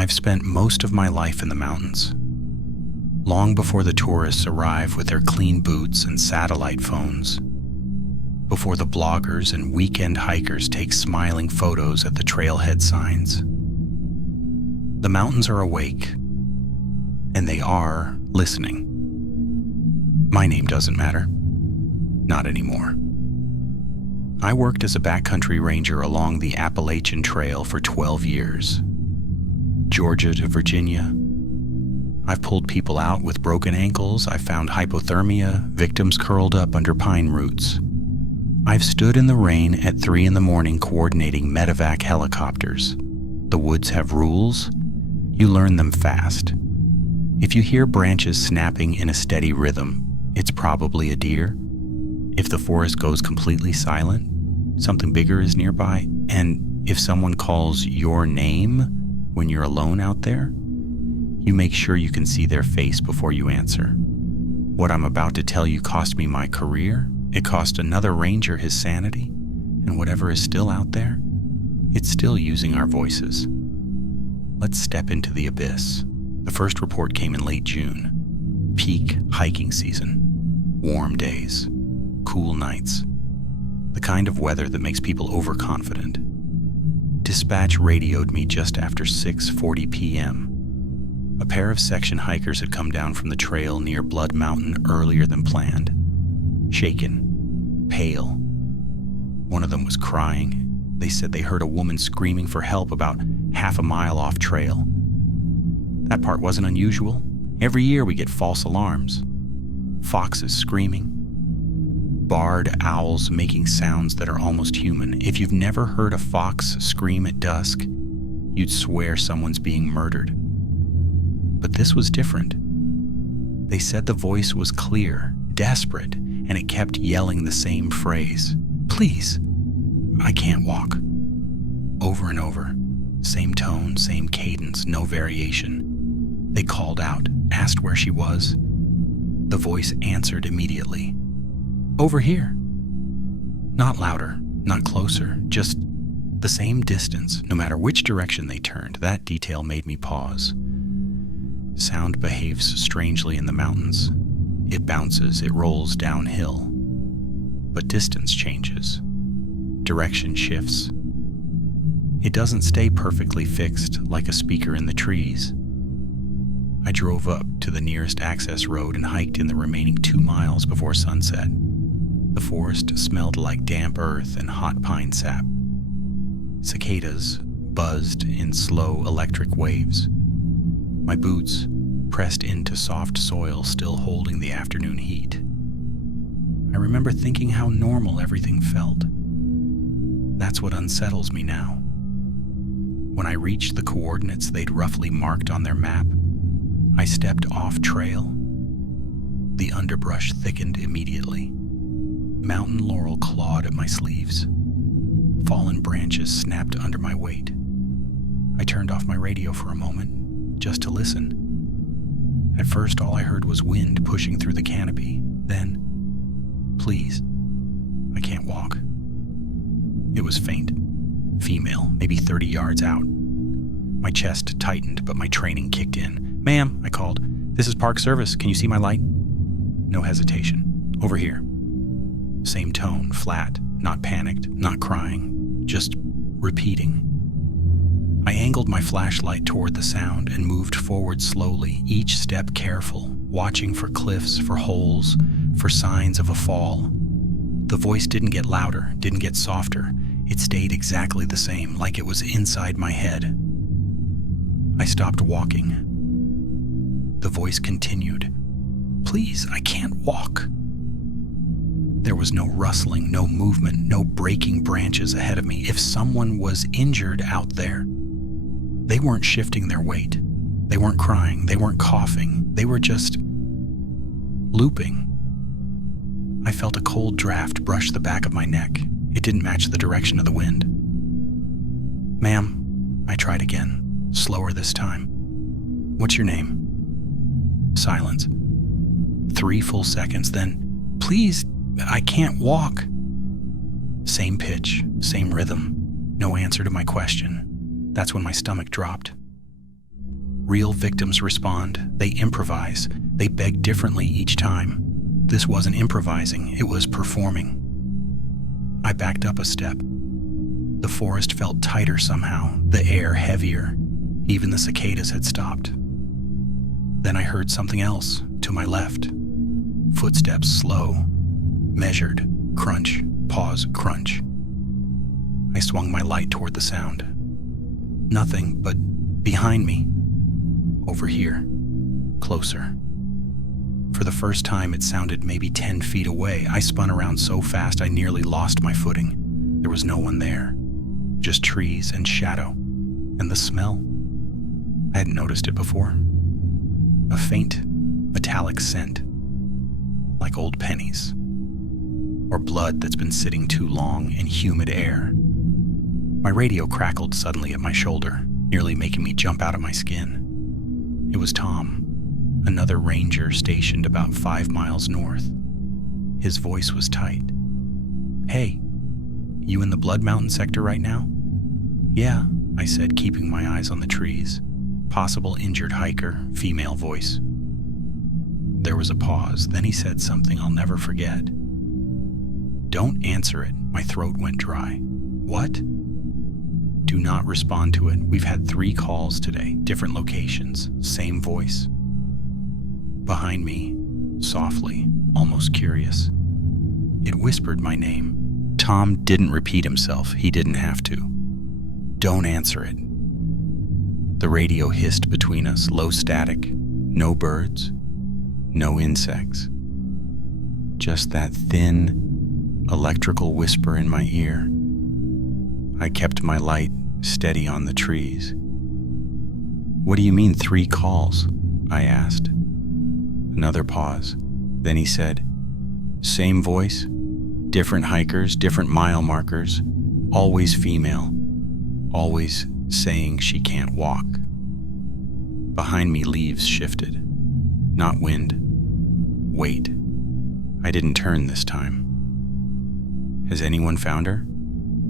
I've spent most of my life in the mountains. Long before the tourists arrive with their clean boots and satellite phones. Before the bloggers and weekend hikers take smiling photos at the trailhead signs. The mountains are awake, and they are listening. My name doesn't matter. Not anymore. I worked as a backcountry ranger along the Appalachian Trail for 12 years. Georgia to Virginia. I've pulled people out with broken ankles. I've found hypothermia, victims curled up under pine roots. I've stood in the rain at 3 a.m. coordinating medevac helicopters. The woods have rules. You learn them fast. If you hear branches snapping in a steady rhythm, it's probably a deer. If the forest goes completely silent, something bigger is nearby. And if someone calls your name when you're alone out there, you make sure you can see their face before you answer. What I'm about to tell you cost me my career. It cost another ranger his sanity. And whatever is still out there, it's still using our voices. Let's step into the abyss. The first report came in late June. Peak hiking season. Warm days. Cool nights. The kind of weather that makes people overconfident. Dispatch radioed me just after 6:40 p.m. A pair of section hikers had come down from the trail near Blood Mountain earlier than planned. Shaken, pale. One of them was crying. They said they heard a woman screaming for help about half a mile off trail. That part wasn't unusual. Every year we get false alarms. Foxes screaming. Barred owls making sounds that are almost human. If you've never heard a fox scream at dusk, you'd swear someone's being murdered. But this was different. They said the voice was clear, desperate, and it kept yelling the same phrase. Please, I can't walk. Over and over. Same tone, same cadence, no variation. They called out, asked where she was. The voice answered immediately. Over here. Not louder, not closer, just the same distance, no matter which direction they turned. That detail made me pause. Sound behaves strangely in the mountains. It bounces, it rolls downhill. But distance changes. Direction shifts. It doesn't stay perfectly fixed like a speaker in the trees. I drove up to the nearest access road and hiked in the remaining 2 miles before sunset. The forest smelled like damp earth and hot pine sap. Cicadas buzzed in slow electric waves. My boots pressed into soft soil, still holding the afternoon heat. I remember thinking how normal everything felt. That's what unsettles me now. When I reached the coordinates they'd roughly marked on their map, I stepped off trail. The underbrush thickened immediately. Mountain laurel clawed at my sleeves. Fallen branches snapped under my weight. I turned off my radio for a moment, just to listen. At first, all I heard was wind pushing through the canopy. Then, please, I can't walk. It was faint. Female, maybe 30 yards out. My chest tightened, but my training kicked in. Ma'am, I called. This is Park Service. Can you see my light? No hesitation. Over here. Same tone, flat, not panicked, not crying, just repeating. I angled my flashlight toward the sound and moved forward slowly, each step careful, watching for cliffs, for holes, for signs of a fall. The voice didn't get louder, didn't get softer. It stayed exactly the same, like it was inside my head. I stopped walking. The voice continued. Please, I can't walk. There was no rustling, no movement, no breaking branches ahead of me. If someone was injured out there, they weren't shifting their weight. They weren't crying. They weren't coughing. They were just looping. I felt a cold draft brush the back of my neck. It didn't match the direction of the wind. Ma'am, I tried again, slower this time. What's your name? Silence. 3 full seconds, then, please, I can't walk. Same pitch, same rhythm, no answer to my question. That's when my stomach dropped. Real victims respond. They improvise. They beg differently each time. This wasn't improvising, it was performing. I backed up a step. The forest felt tighter somehow, the air heavier. Even the cicadas had stopped. Then I heard something else, to my left. Footsteps slow, measured, crunch, pause, crunch. I swung my light toward the sound. Nothing, but behind me. Over here. Closer. For the first time, it sounded maybe 10 feet away. I spun around so fast I nearly lost my footing. There was no one there. Just trees and shadow. And the smell. I hadn't noticed it before. A faint, metallic scent. Like old pennies. Or blood that's been sitting too long in humid air. My radio crackled suddenly at my shoulder, nearly making me jump out of my skin. It was Tom, another ranger stationed about 5 miles north. His voice was tight. "Hey, you in the Blood Mountain sector right now?" "Yeah," I said, keeping my eyes on the trees. Possible injured hiker, female voice. There was a pause, then he said something I'll never forget. "Don't answer it." My throat went dry. "What?" "Do not respond to it. We've had 3 calls today, different locations, same voice." Behind me, softly, almost curious, it whispered my name. Tom didn't repeat himself. He didn't have to. "Don't answer it." The radio hissed between us, low static, no birds, no insects. Just that thin, electrical whisper in my ear. I kept my light steady on the trees. "What do you mean 3 calls?" I asked. Another pause. Then he said, "Same voice, different hikers, different mile markers, always female, always saying she can't walk." Behind me, leaves shifted. Not wind. Weight. I didn't turn this time. "Has anyone found her?"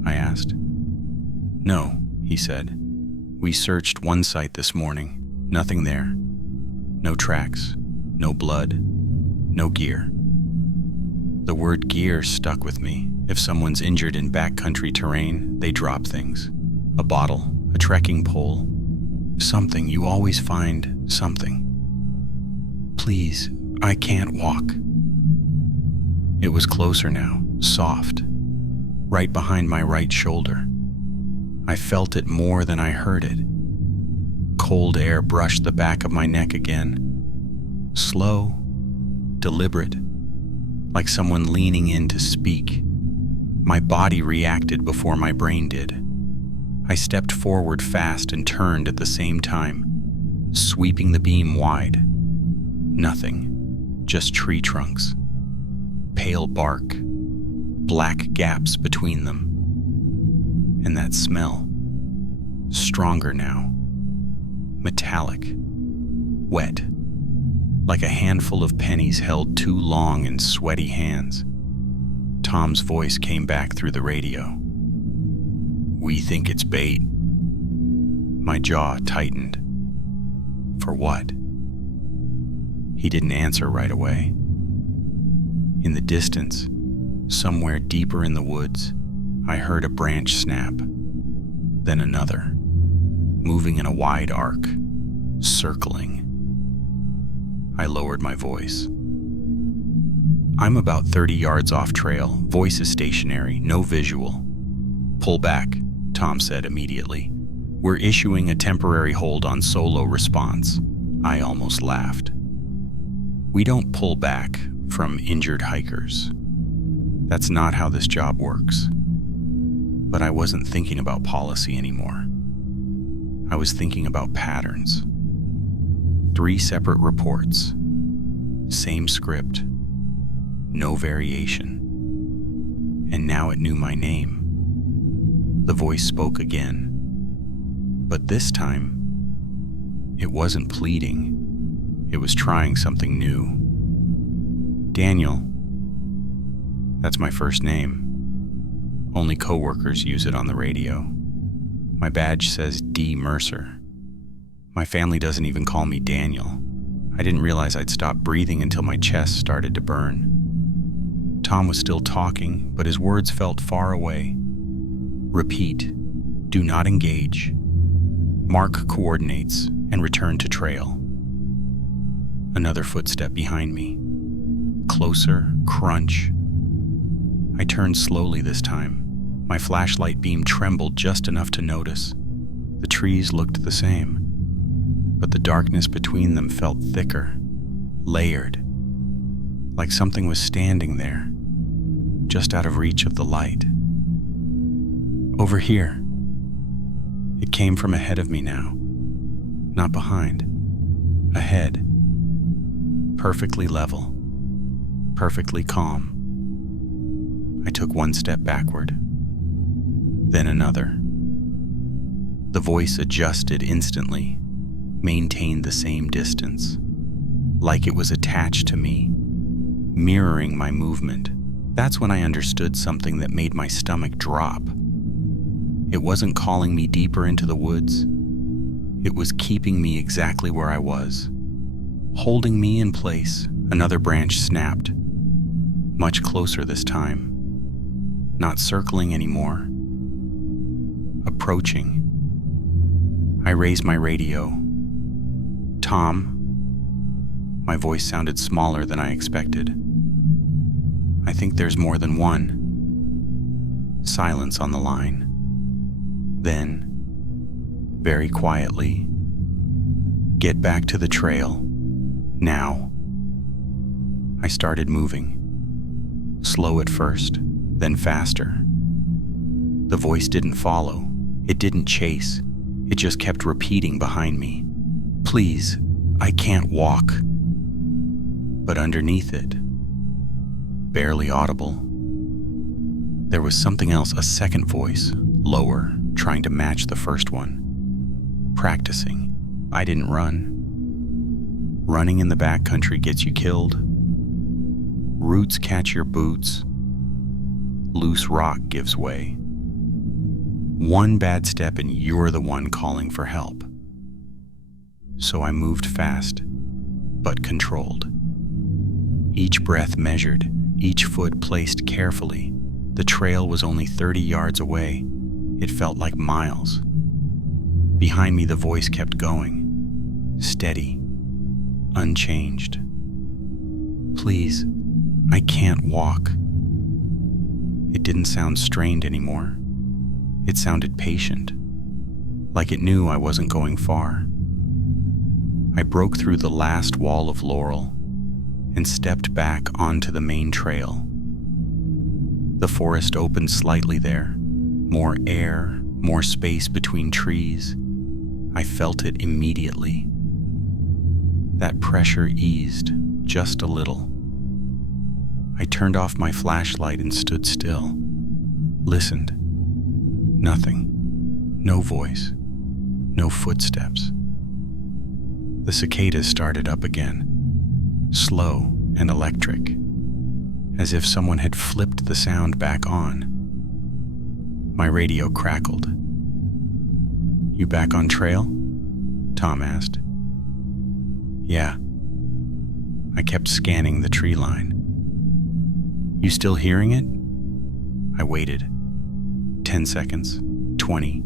I asked. "No," he said. "We searched one site this morning. Nothing there. No tracks. No blood. No gear." The word gear stuck with me. If someone's injured in backcountry terrain, they drop things. A bottle, a trekking pole. Something. You always find something. "Please, I can't walk." It was closer now, soft, right behind my right shoulder. I felt it more than I heard it. Cold air brushed the back of my neck again. Slow, deliberate, like someone leaning in to speak. My body reacted before my brain did. I stepped forward fast and turned at the same time, sweeping the beam wide. Nothing, just tree trunks. Pale bark, black gaps between them. And that smell, stronger now. Metallic, wet, like a handful of pennies held too long in sweaty hands. Tom's voice came back through the radio. "We think it's bait." My jaw tightened. For what? He didn't answer right away. In the distance, somewhere deeper in the woods, I heard a branch snap, then another, moving in a wide arc, circling. I lowered my voice. "I'm about 30 yards off trail. Voice is stationary, no visual." "Pull back," Tom said immediately. "We're issuing a temporary hold on solo response." I almost laughed. We don't pull back from injured hikers. That's not how this job works. But I wasn't thinking about policy anymore. I was thinking about patterns. 3 separate reports. Same script. No variation. And now it knew my name. The voice spoke again. But this time, it wasn't pleading. It was trying something new. "Daniel. That's my first name. Only coworkers use it on the radio. My badge says D. Mercer. My family doesn't even call me Daniel. I didn't realize I'd stopped breathing until my chest started to burn. Tom was still talking, but his words felt far away. Repeat. Do not engage. Mark coordinates and return to trail. Another footstep behind me. Closer, crunch. I turned slowly this time. My flashlight beam trembled just enough to notice. The trees looked the same, but the darkness between them felt thicker, layered, like something was standing there, just out of reach of the light. Over here. It came from ahead of me now, not behind, ahead, perfectly level, perfectly calm. I took one step backward, then another. The voice adjusted instantly, maintained the same distance, like it was attached to me, mirroring my movement. That's when I understood something that made my stomach drop. It wasn't calling me deeper into the woods. It was keeping me exactly where I was, holding me in place. Another branch snapped, much closer this time, not circling anymore, approaching. I raised my radio. Tom. My voice sounded smaller than I expected. I think there's more than one. Silence on the line. Then, very quietly, get back to the trail, now. I started moving, slow at first, then faster. The voice didn't follow, it didn't chase, it just kept repeating behind me. Please, I can't walk. But underneath it, barely audible, there was something else, a second voice, lower, trying to match the first one. Practicing. I didn't run. Running in the backcountry gets you killed. Roots catch your boots. Loose rock gives way. One bad step and you're the one calling for help. So I moved fast, but controlled. Each breath measured, each foot placed carefully. The trail was only 30 yards away. It felt like miles. Behind me, the voice kept going, steady, unchanged. Please, I can't walk. It didn't sound strained anymore. It sounded patient, like it knew I wasn't going far. I broke through the last wall of laurel and stepped back onto the main trail. The forest opened slightly there, more air, more space between trees. I felt it immediately. That pressure eased just a little. I turned off my flashlight and stood still, listened. Nothing. No voice. No footsteps. The cicadas started up again, slow and electric, as if someone had flipped the sound back on. My radio crackled. You back on trail? Tom asked. Yeah. I kept scanning the tree line. You still hearing it? I waited. 10 seconds. 20.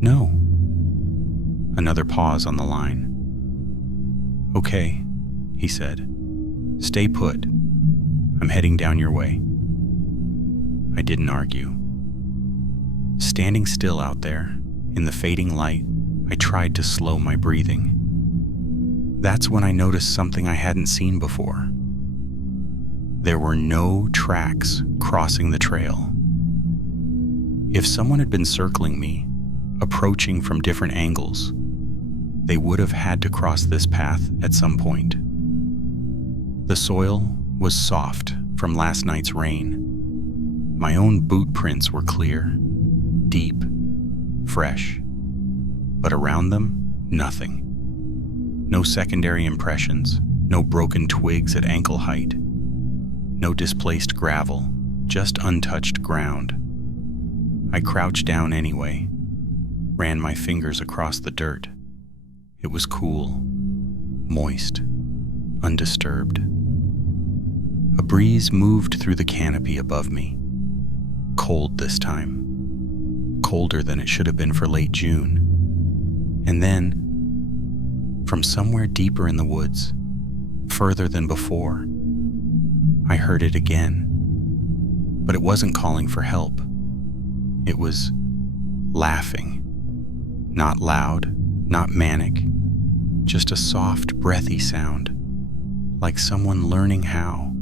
No. Another pause on the line. Okay, he said. Stay put. I'm heading down your way. I didn't argue. Standing still out there, in the fading light, I tried to slow my breathing. That's when I noticed something I hadn't seen before. There were no tracks crossing the trail. If someone had been circling me, approaching from different angles, they would have had to cross this path at some point. The soil was soft from last night's rain. My own boot prints were clear, deep, fresh. But around them, nothing. No secondary impressions, no broken twigs at ankle height, no displaced gravel, just untouched ground. I crouched down anyway, ran my fingers across the dirt. It was cool, moist, undisturbed. A breeze moved through the canopy above me. Cold this time. Colder than it should have been for late June. And then, from somewhere deeper in the woods, further than before, I heard it again. But it wasn't calling for help. It was laughing. Not loud, not manic, just a soft, breathy sound, like someone learning how.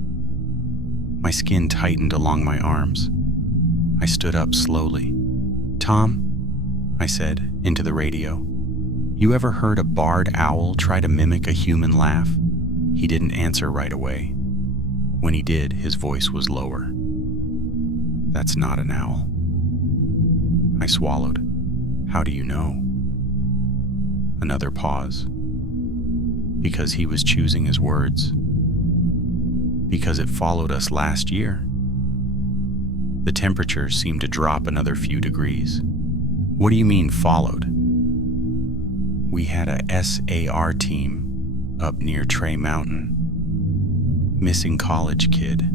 My skin tightened along my arms. I stood up slowly. "Tom," I said into the radio, "you ever heard a barred owl try to mimic a human laugh?" He didn't answer right away. When he did, his voice was lower. "That's not an owl." I swallowed. "How do you know?" Another pause. Because he was choosing his words. Because it followed us last year. The temperature seemed to drop another few degrees. "What do you mean followed?" "We had a SAR team up near Trey Mountain. Missing college kid.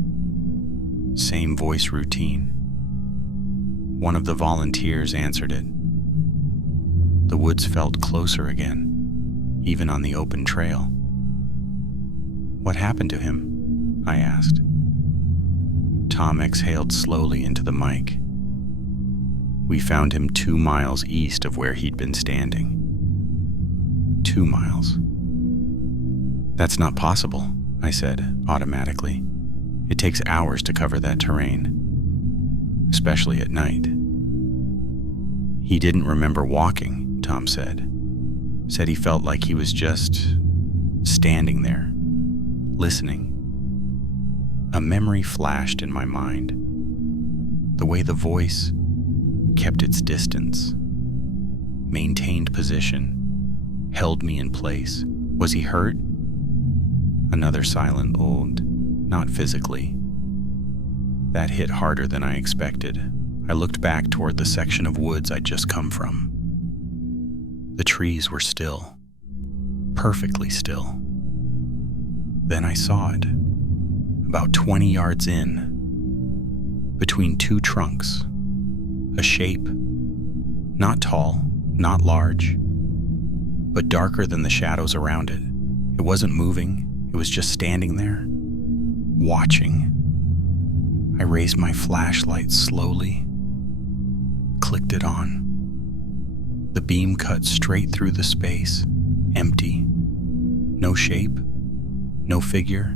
Same voice routine. One of the volunteers answered it. The woods felt closer again, even on the open trail." "What happened to him?" I asked. Tom exhaled slowly into the mic. "We found him 2 miles east of where he'd been standing." 2 miles. "That's not possible," I said automatically. "It takes hours to cover that terrain, especially at night." "He didn't remember walking," Tom said. Said he felt like he was just standing there, listening. A memory flashed in my mind. The way the voice kept its distance, maintained position, held me in place. Was he hurt? Another silent "old," not physically. That hit harder than I expected. I looked back toward the section of woods I'd just come from. The trees were still, perfectly still. Then I saw it, about 20 yards in, between 2 trunks, a shape, not tall, not large, but darker than the shadows around it. It wasn't moving, it was just standing there, watching. I raised my flashlight slowly, clicked it on. The beam cut straight through the space, empty. No shape, no figure,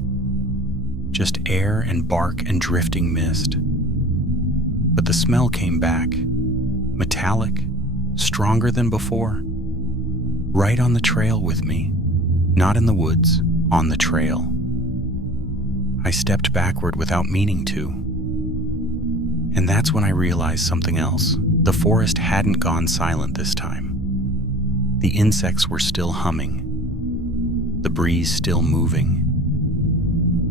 just air and bark and drifting mist. But the smell came back, metallic, stronger than before. Right on the trail with me, not in the woods, on the trail. I stepped backward without meaning to. And that's when I realized something else. The forest hadn't gone silent this time. The insects were still humming, the breeze still moving.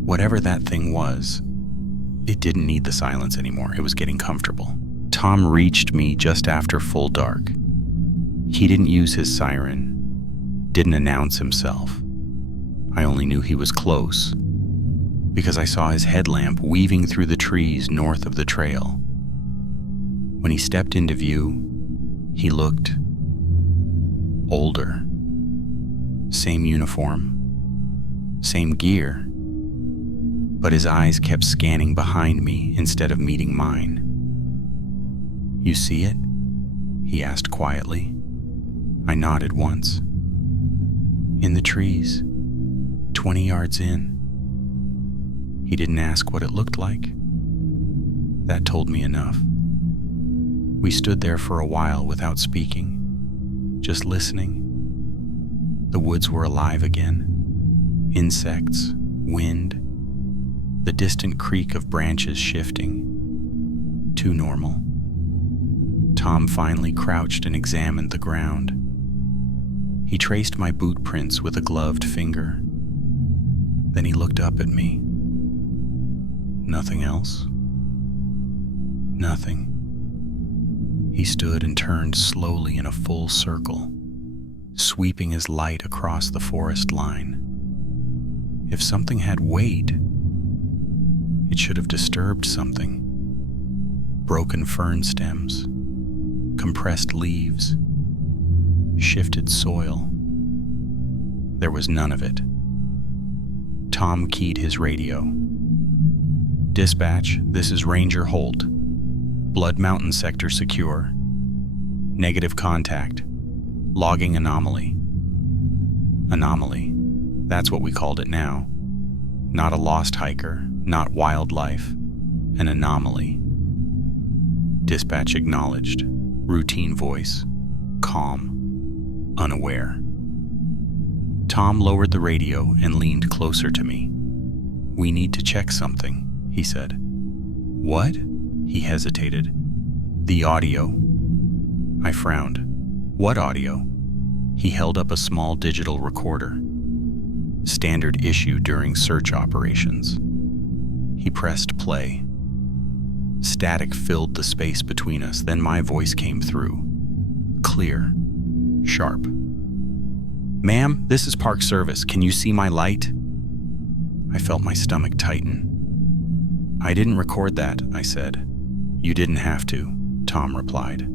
Whatever that thing was, it didn't need the silence anymore. It was getting comfortable. Tom reached me just after full dark. He didn't use his siren, didn't announce himself. I only knew he was close because I saw his headlamp weaving through the trees north of the trail. When he stepped into view, he looked older. Same uniform, same gear, but his eyes kept scanning behind me instead of meeting mine. "You see it?" he asked quietly. I nodded once. "In the trees, 20 yards in." He didn't ask what it looked like. That told me enough. We stood there for a while without speaking, just listening. The woods were alive again. Insects, wind, the distant creak of branches shifting. Too normal. Tom finally crouched and examined the ground. He traced my boot prints with a gloved finger. Then he looked up at me. "Nothing else?" "Nothing." He stood and turned slowly in a full circle, sweeping his light across the forest line. If something had weight, it should have disturbed something. Broken fern stems, compressed leaves, shifted soil. There was none of it. Tom keyed his radio. "Dispatch, this is Ranger Holt. Blood Mountain sector secure. Negative contact. Logging anomaly." Anomaly. That's what we called it now. Not a lost hiker, not wildlife. An anomaly. Dispatch acknowledged. Routine voice. Calm. Unaware. Tom lowered the radio and leaned closer to me. "We need to check something," he said. "What?" He hesitated. "The audio." I frowned. "What audio?" He held up a small digital recorder. "Standard issue during search operations." He pressed play. Static filled the space between us, then my voice came through. Clear. Sharp. "Ma'am, this is Park Service. Can you see my light?" I felt my stomach tighten. "I didn't record that," I said. "You didn't have to," Tom replied.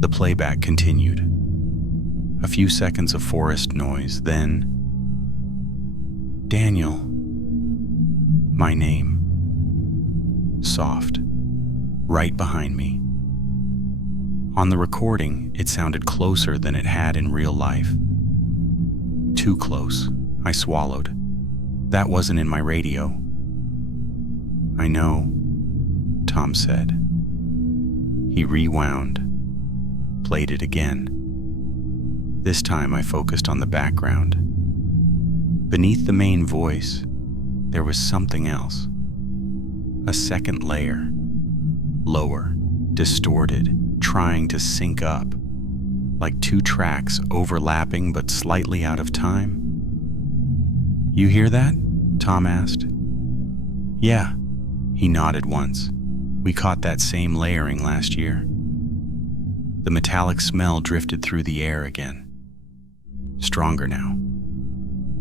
The playback continued. A few seconds of forest noise, then... "Daniel." My name. Soft. Right behind me. On the recording, it sounded closer than it had in real life. Too close. I swallowed. That wasn't in my radio. "I know," Tom said. He rewound. Played it again. This time I focused on the background. Beneath the main voice, there was something else. A second layer. Lower, distorted, trying to sync up. Like two tracks overlapping but slightly out of time. "You hear that?" Tom asked. "Yeah." He nodded once. "We caught that same layering last year." The metallic smell drifted through the air again. Stronger now.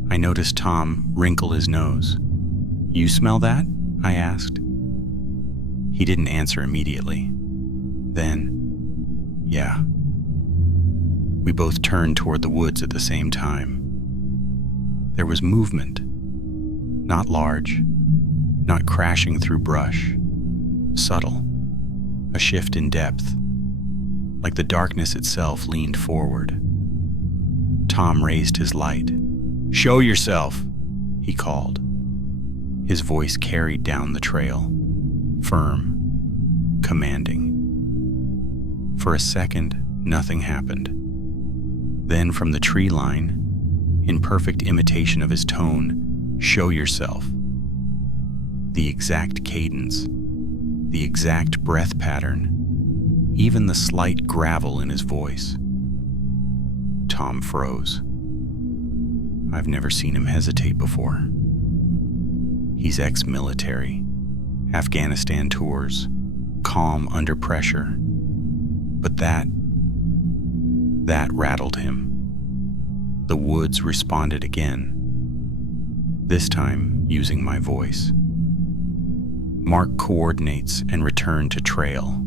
I noticed Tom wrinkle his nose. "You smell that?" I asked. He didn't answer immediately. Then, "Yeah." We both turned toward the woods at the same time. There was movement. Not large, not crashing through brush. Subtle. A shift in depth. Like the darkness itself leaned forward. Tom raised his light. "Show yourself," he called. His voice carried down the trail. Firm. Commanding. For a second, nothing happened. Then from the tree line, in perfect imitation of his tone, "Show yourself." The exact cadence, the exact breath pattern, even the slight gravel in his voice. Tom froze. I've never seen him hesitate before. He's ex-military, Afghanistan tours, calm under pressure. But that rattled him. The woods responded again, this time using my voice. "Mark coordinates and return to trail."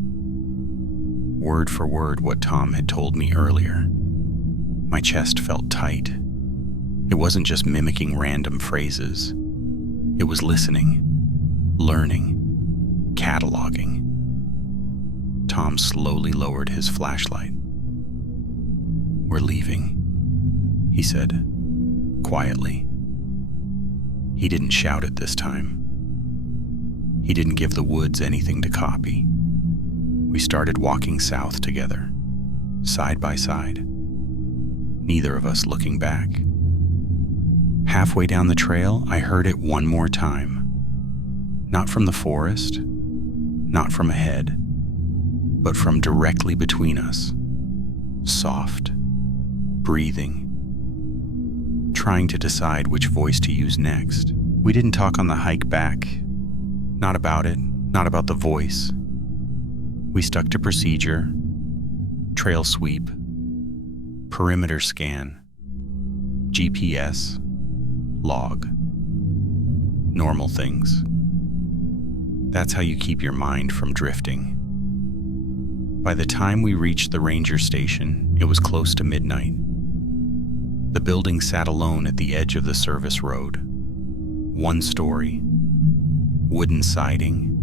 Word for word what Tom had told me earlier. My chest felt tight. It wasn't just mimicking random phrases. It was listening, learning, cataloging. Tom slowly lowered his flashlight. "We're leaving," he said, quietly. He didn't shout it this time. He didn't give the woods anything to copy. We started walking south together, side by side, neither of us looking back. Halfway down the trail, I heard it one more time. Not from the forest, not from ahead, but from directly between us. Soft, breathing, trying to decide which voice to use next. We didn't talk on the hike back. Not about it, not about the voice. We stuck to procedure, trail sweep, Perimeter scan. GPS. Log. Normal things. That's how you keep your mind from drifting. By the time we reached the ranger station, it was close to midnight. The building sat alone at the edge of the service road. One story, wooden siding,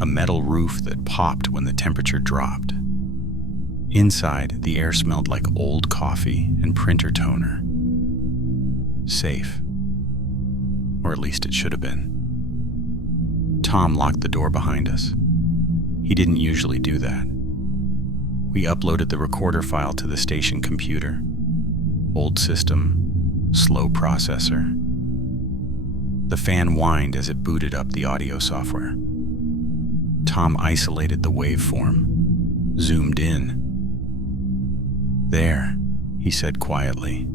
a metal roof that popped when the temperature dropped. Inside, the air smelled like old coffee and printer toner. Safe. Or at least it should have been. Tom locked the door behind us. He didn't usually do that. We uploaded the recorder file to the station computer. Old system, slow processor. The fan whined as it booted up the audio software. Tom isolated the waveform, zoomed in. There, he said quietly.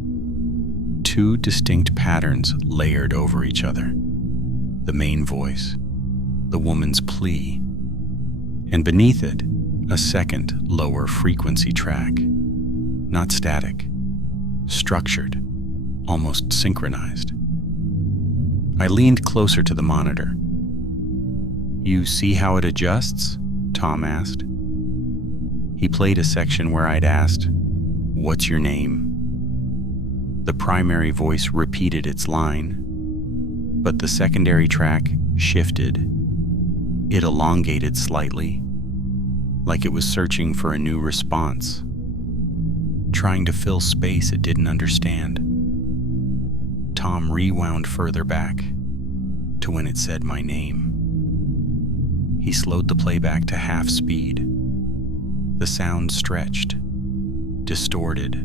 Two distinct patterns layered over each other. The main voice, the woman's plea, and beneath it, a second, lower frequency track. Not static, structured, almost synchronized. I leaned closer to the monitor. You see how it adjusts? Tom asked. He played a section where I'd asked, "What's your name?" The primary voice repeated its line, but the secondary track shifted. It elongated slightly, like it was searching for a new response, trying to fill space it didn't understand. Tom rewound further back to when it said my name. He slowed the playback to half speed. The sound stretched, distorted,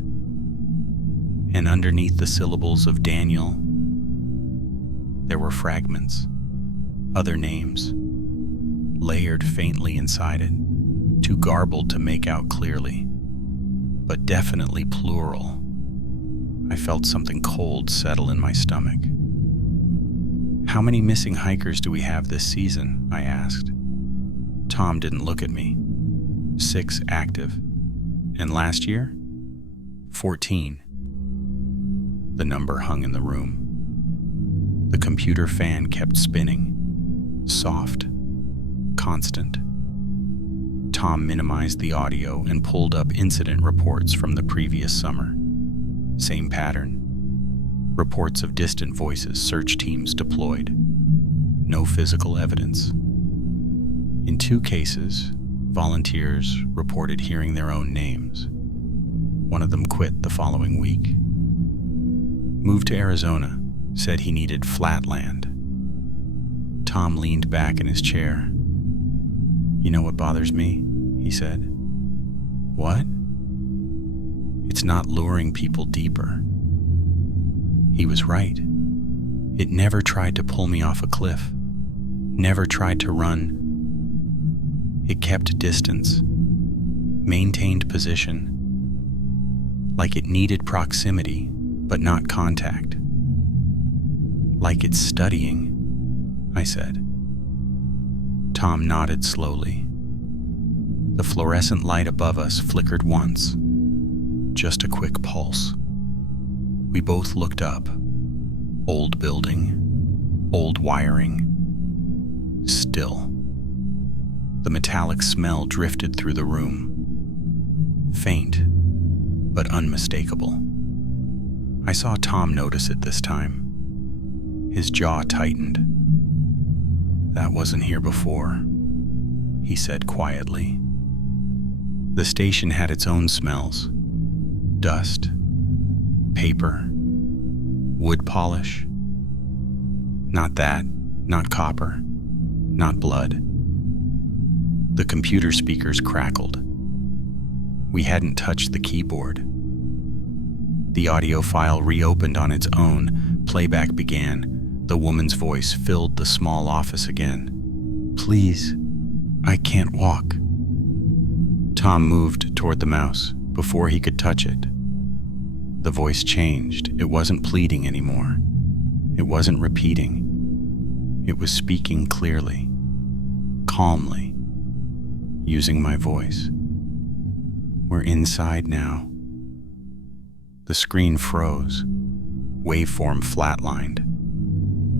and underneath the syllables of Daniel, there were fragments, other names, layered faintly inside it, too garbled to make out clearly, but definitely plural. I felt something cold settle in my stomach. How many missing hikers do we have this season? I asked. Tom didn't look at me. 6 active. And last year? 14. The number hung in the room. The computer fan kept spinning. Soft. Constant. Tom minimized the audio and pulled up incident reports from the previous summer. Same pattern. Reports of distant voices, search teams deployed. No physical evidence. In 2 cases, volunteers reported hearing their own names. One of them quit the following week. Moved to Arizona, said he needed flat land. Tom leaned back in his chair. You know what bothers me? He said. What? It's not luring people deeper. He was right. It never tried to pull me off a cliff. Never tried to run. It kept distance. Maintained position. Like it needed proximity, but not contact. Like it's studying, I said. Tom nodded slowly. The fluorescent light above us flickered once. Just a quick pulse. We both looked up. Old building. Old wiring. Still. The metallic smell drifted through the room. Faint, but unmistakable. I saw Tom notice it this time. His jaw tightened. That wasn't here before, he said quietly. The station had its own smells. Dust, paper, wood polish. Not that, not copper, not blood. The computer speakers crackled. We hadn't touched the keyboard. The audio file reopened on its own. Playback began. The woman's voice filled the small office again. Please, I can't walk. Tom moved toward the mouse before he could touch it. The voice changed. It wasn't pleading anymore. It wasn't repeating. It was speaking clearly, calmly, using my voice. We're inside now, The screen froze. Waveform flatlined.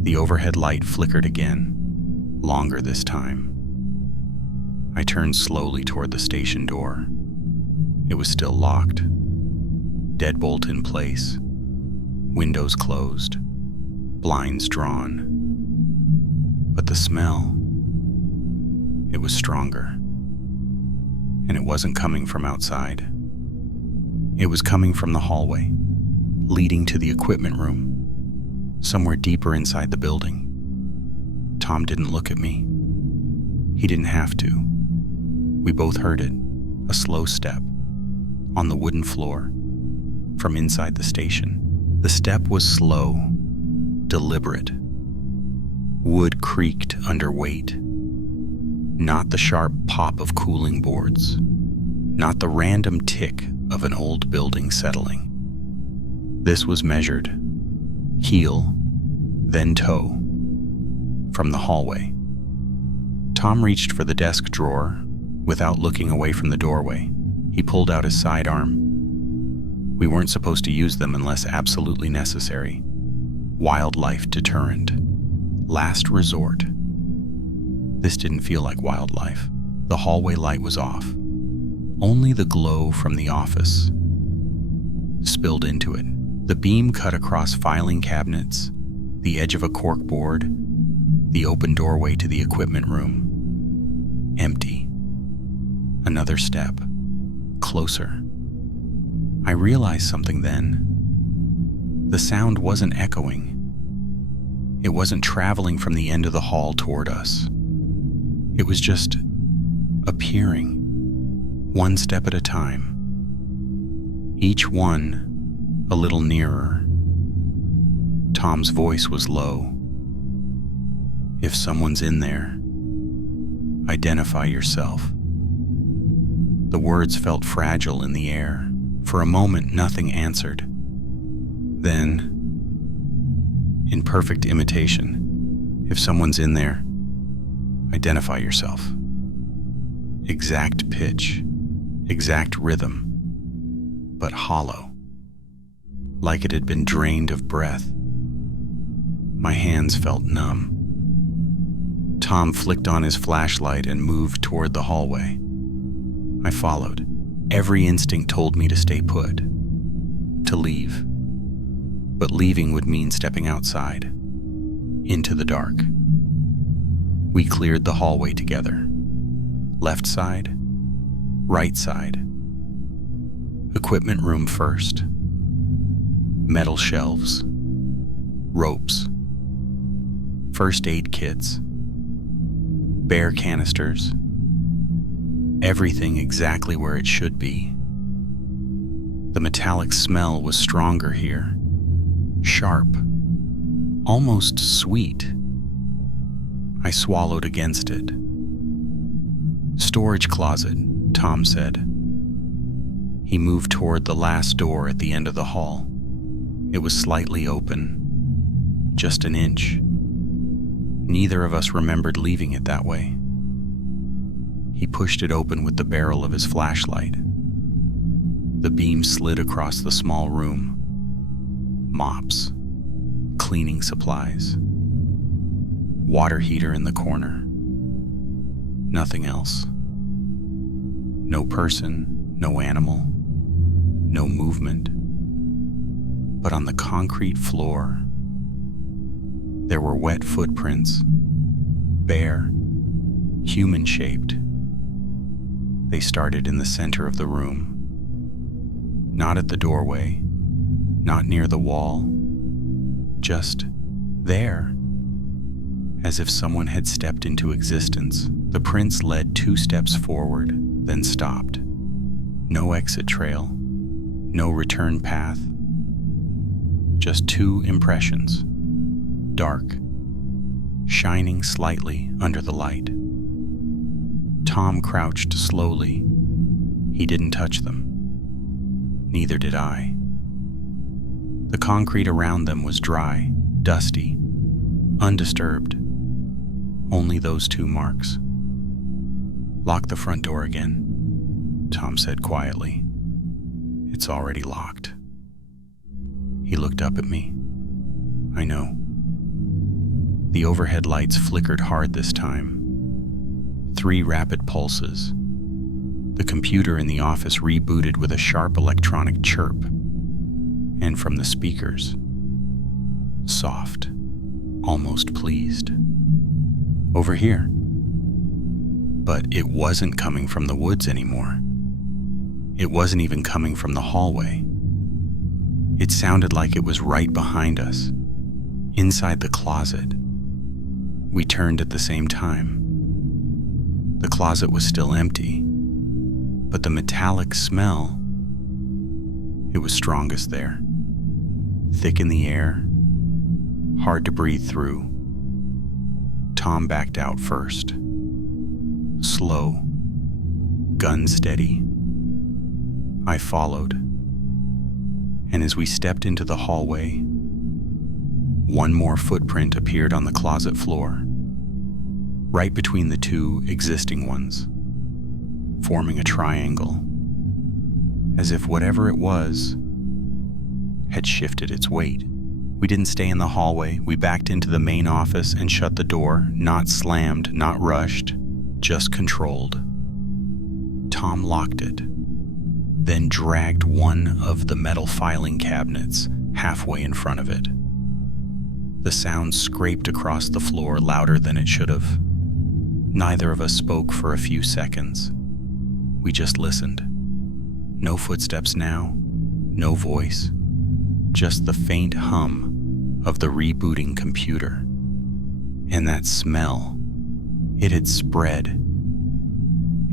The overhead light flickered again, longer this time. I turned slowly toward the station door. It was still locked. Deadbolt in place. Windows closed. Blinds drawn. But the smell, it was stronger. And it wasn't coming from outside. It was coming from the hallway, leading to the equipment room, somewhere deeper inside the building. Tom didn't look at me. He didn't have to. We both heard it, a slow step, on the wooden floor, from inside the station. The step was slow, deliberate. Wood creaked under weight. Not the sharp pop of cooling boards. Not the random tick of an old building settling. This was measured, heel, then toe, from the hallway. Tom reached for the desk drawer without looking away from the doorway. He pulled out his sidearm. We weren't supposed to use them unless absolutely necessary. Wildlife deterrent. Last resort. This didn't feel like wildlife. The hallway light was off. Only the glow from the office spilled into it. The beam cut across filing cabinets, the edge of a corkboard, the open doorway to the equipment room. Empty. Another step. Closer. I realized something then. The sound wasn't echoing. It wasn't traveling from the end of the hall toward us. It was just appearing, one step at a time. Each one a little nearer. Tom's voice was low. If someone's in there, identify yourself. The words felt fragile in the air. For a moment, nothing answered. Then, in perfect imitation, if someone's in there, identify yourself. Exact pitch, exact rhythm, but hollow, like it had been drained of breath. My hands felt numb. Tom flicked on his flashlight and moved toward the hallway. I followed. Every instinct told me to stay put, to leave. But leaving would mean stepping outside, into the dark. We cleared the hallway together. Left side, right side. Equipment room first. Metal shelves. Ropes. First aid kits. Bare canisters. Everything exactly where it should be. The metallic smell was stronger here. Sharp. Almost sweet. I swallowed against it. Storage closet, Tom said. He moved toward the last door at the end of the hall. It was slightly open. Just an inch. Neither of us remembered leaving it that way. He pushed it open with the barrel of his flashlight. The beam slid across the small room. Mops. Cleaning supplies. Water heater in the corner. Nothing else. No person, no animal, no movement. But on the concrete floor, there were wet footprints, bare, human-shaped. They started in the center of the room. Not at the doorway, not near the wall, just there. As if someone had stepped into existence, the prints led 2 steps forward, then stopped. No exit trail, no return path. Just 2 impressions. Dark, shining slightly under the light. Tom crouched slowly. He didn't touch them. Neither did I. The concrete around them was dry, dusty, undisturbed. Only those 2 marks. Lock the front door again, Tom said quietly. It's already locked. He looked up at me. I know. The overhead lights flickered hard this time. 3 rapid pulses. The computer in the office rebooted with a sharp electronic chirp. And from the speakers, soft, almost pleased. Over here. But it wasn't coming from the woods anymore. It wasn't even coming from the hallway. It sounded like it was right behind us, inside the closet. We turned at the same time. The closet was still empty, but the metallic smell, it was strongest there. Thick in the air, hard to breathe through. Tom backed out first. Slow, gun steady. I followed. And as we stepped into the hallway, one more footprint appeared on the closet floor, right between the 2 existing ones, forming a triangle, as if whatever it was had shifted its weight. We didn't stay in the hallway. We backed into the main office and shut the door, not slammed, not rushed, just controlled. Tom locked it, then dragged one of the metal filing cabinets halfway in front of it. The sound scraped across the floor louder than it should have. Neither of us spoke for a few seconds. We just listened. No footsteps now, no voice, just the faint hum of the rebooting computer. And that smell, it had spread.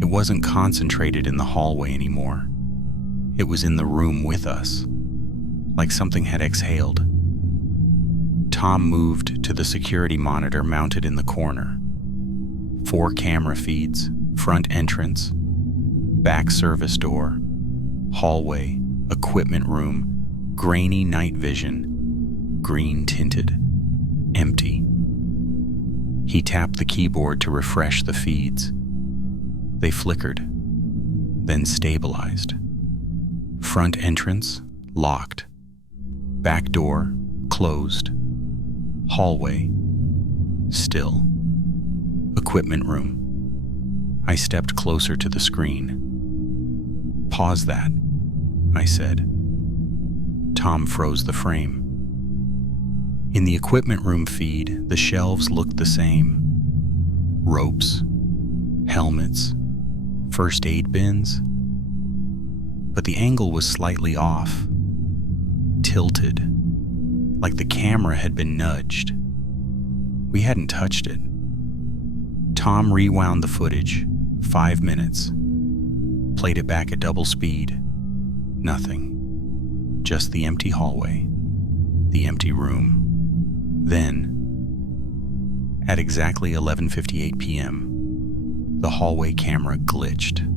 It wasn't concentrated in the hallway anymore. It was in the room with us, like something had exhaled. Tom moved to the security monitor mounted in the corner. 4 camera feeds, front entrance, back service door, hallway, equipment room, grainy night vision, green tinted, empty. He tapped the keyboard to refresh the feeds. They flickered, then stabilized. Front entrance, locked. Back door, closed. Hallway, still. Equipment room. I stepped closer to the screen. Pause that, I said. Tom froze the frame. In the equipment room feed, the shelves looked the same. Ropes, helmets, first aid bins. But the angle was slightly off, tilted, like the camera had been nudged. We hadn't touched it. Tom rewound the footage, 5 minutes, played it back at double speed. Nothing, just the empty hallway, the empty room. Then, at exactly 11:58 p.m., the hallway camera glitched.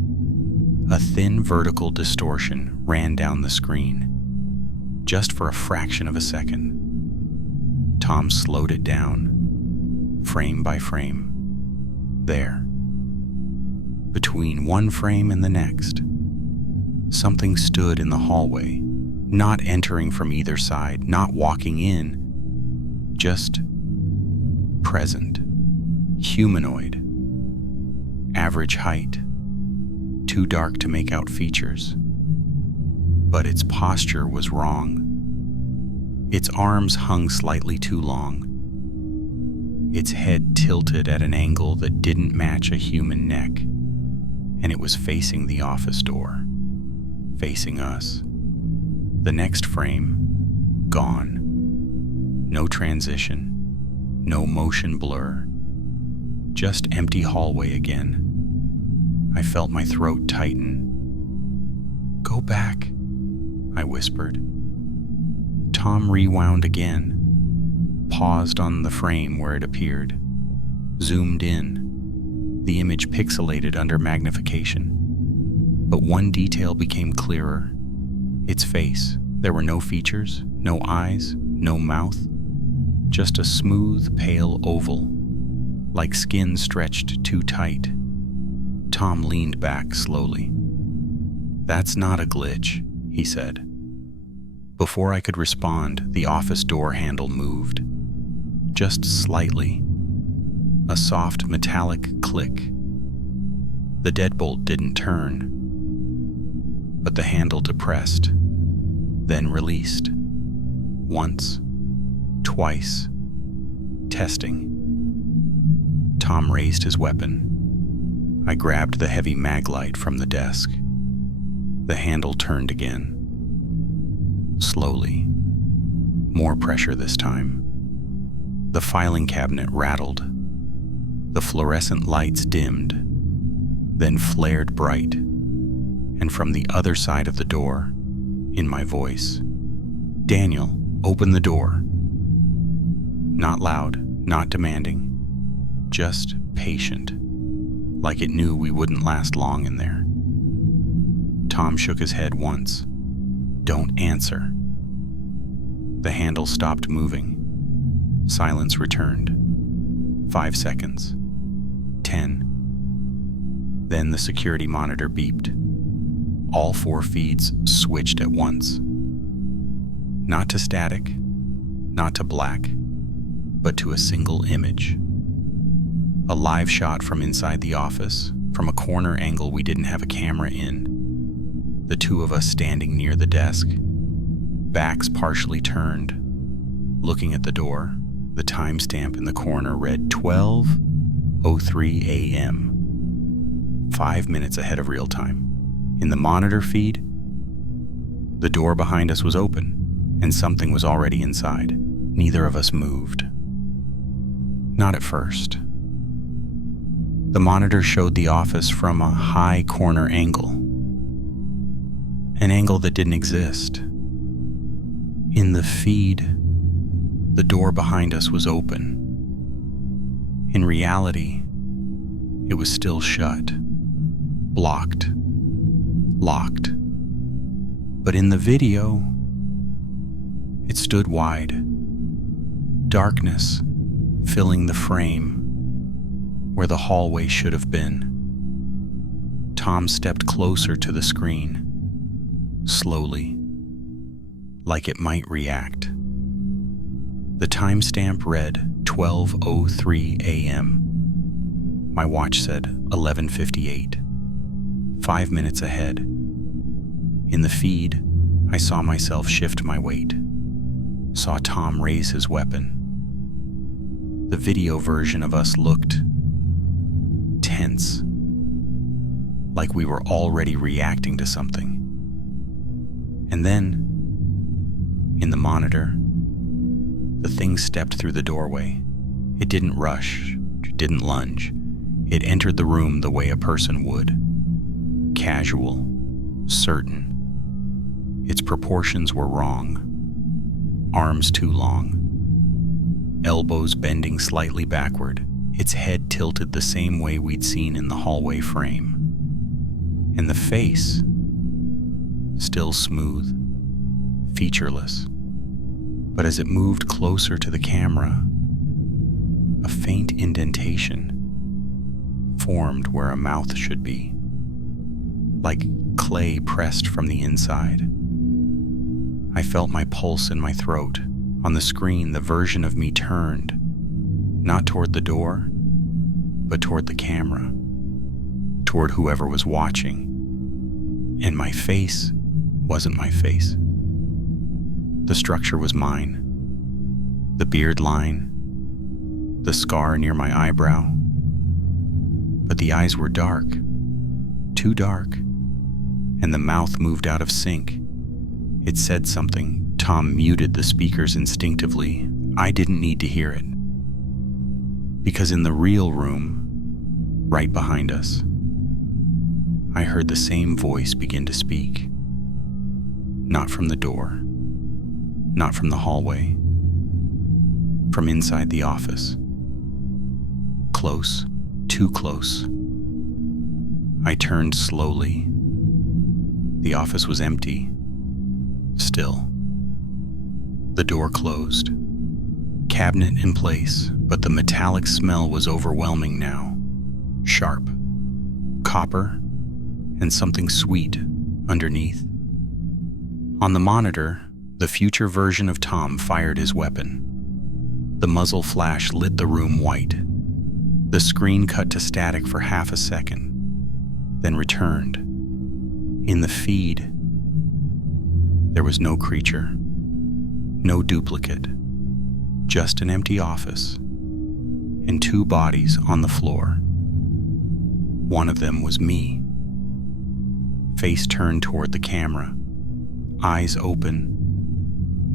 A thin vertical distortion ran down the screen, just for a fraction of a second. Tom slowed it down, frame by frame. There, between one frame and the next, something stood in the hallway, not entering from either side, not walking in, just present, humanoid, average height, too dark to make out features. But its posture was wrong. Its arms hung slightly too long. Its head tilted at an angle that didn't match a human neck, and it was facing the office door, facing us. The next frame, gone. No transition, no motion blur, just empty hallway again. I felt my throat tighten. "Go back," I whispered. Tom rewound again, paused on the frame where it appeared, zoomed in, the image pixelated under magnification. But one detail became clearer. Its face. There were no features, no eyes, no mouth, just a smooth, pale oval, like skin stretched too tight. Tom leaned back slowly. "That's not a glitch," he said. Before I could respond, the office door handle moved. Just slightly. A soft metallic click. The deadbolt didn't turn, but the handle depressed, then released. Once, twice. Testing. Tom raised his weapon. I grabbed the heavy mag light from the desk. The handle turned again. Slowly. More pressure this time. The filing cabinet rattled. The fluorescent lights dimmed, then flared bright. And from the other side of the door, in my voice, "Daniel, open the door." Not loud, not demanding, just patient, like it knew we wouldn't last long in there. Tom shook his head once. "Don't answer." The handle stopped moving. Silence returned. 5 seconds. 10. Then the security monitor beeped. All 4 feeds switched at once. Not to static, not to black, but to a single image. A live shot from inside the office, from a corner angle we didn't have a camera in. The 2 of us standing near the desk, backs partially turned, looking at the door. The timestamp in the corner read 12:03 a.m., 5 minutes ahead of real time. In the monitor feed, the door behind us was open, and something was already inside. Neither of us moved. Not at first. The monitor showed the office from a high corner angle, an angle that didn't exist. In the feed, the door behind us was open. In reality, it was still shut, blocked, locked. But in the video, it stood wide, darkness filling the frame where the hallway should have been. Tom stepped closer to the screen, slowly, like it might react. The timestamp read 12:03 a.m. My watch said 11:58, 5 minutes ahead. In the feed, I saw myself shift my weight, saw Tom raise his weapon. The video version of us looked tense, like we were already reacting to something. And then, in the monitor, the thing stepped through the doorway. It didn't rush, didn't lunge. It entered the room the way a person would. Casual, certain. Its proportions were wrong. Arms too long. Elbows bending slightly backward. Its head tilted the same way we'd seen in the hallway frame. And the face, still smooth, featureless. But as it moved closer to the camera, a faint indentation formed where a mouth should be, like clay pressed from the inside. I felt my pulse in my throat. On the screen, the version of me turned, not toward the door, but toward the camera, toward whoever was watching. And my face wasn't my face. The structure was mine. The beard line, the scar near my eyebrow. But the eyes were dark, too dark, and the mouth moved out of sync. It said something. Tom muted the speakers instinctively. I didn't need to hear it. Because in the real room, right behind us, I heard the same voice begin to speak. Not from the door, not from the hallway, from inside the office. Close, too close. I turned slowly. The office was empty, still. The door closed. Cabinet in place, but the metallic smell was overwhelming now. Sharp, copper, and something sweet underneath. On the monitor, The future version of Tom fired his weapon. The muzzle flash lit the room white. The screen cut to static for half a second, then returned. In the feed, there was no creature, no duplicate, just an empty office and two bodies on the floor. One of them was me, face turned toward the camera, eyes open,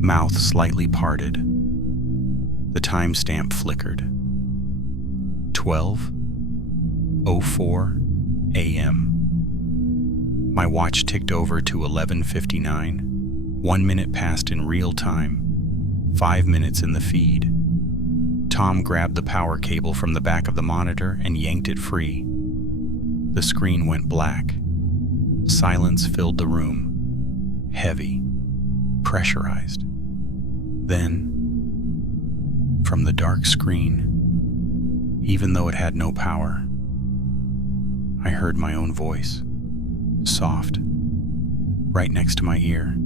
mouth slightly parted. The timestamp flickered. 12:04 a.m. My watch ticked over to 11:59. 1 minute passed in real time, 5 minutes in the feed. Tom grabbed the power cable from the back of the monitor and yanked it free. The screen went black. Silence filled the room, heavy, pressurized. Then, from the dark screen, even though it had no power, I heard my own voice, soft, right next to my ear.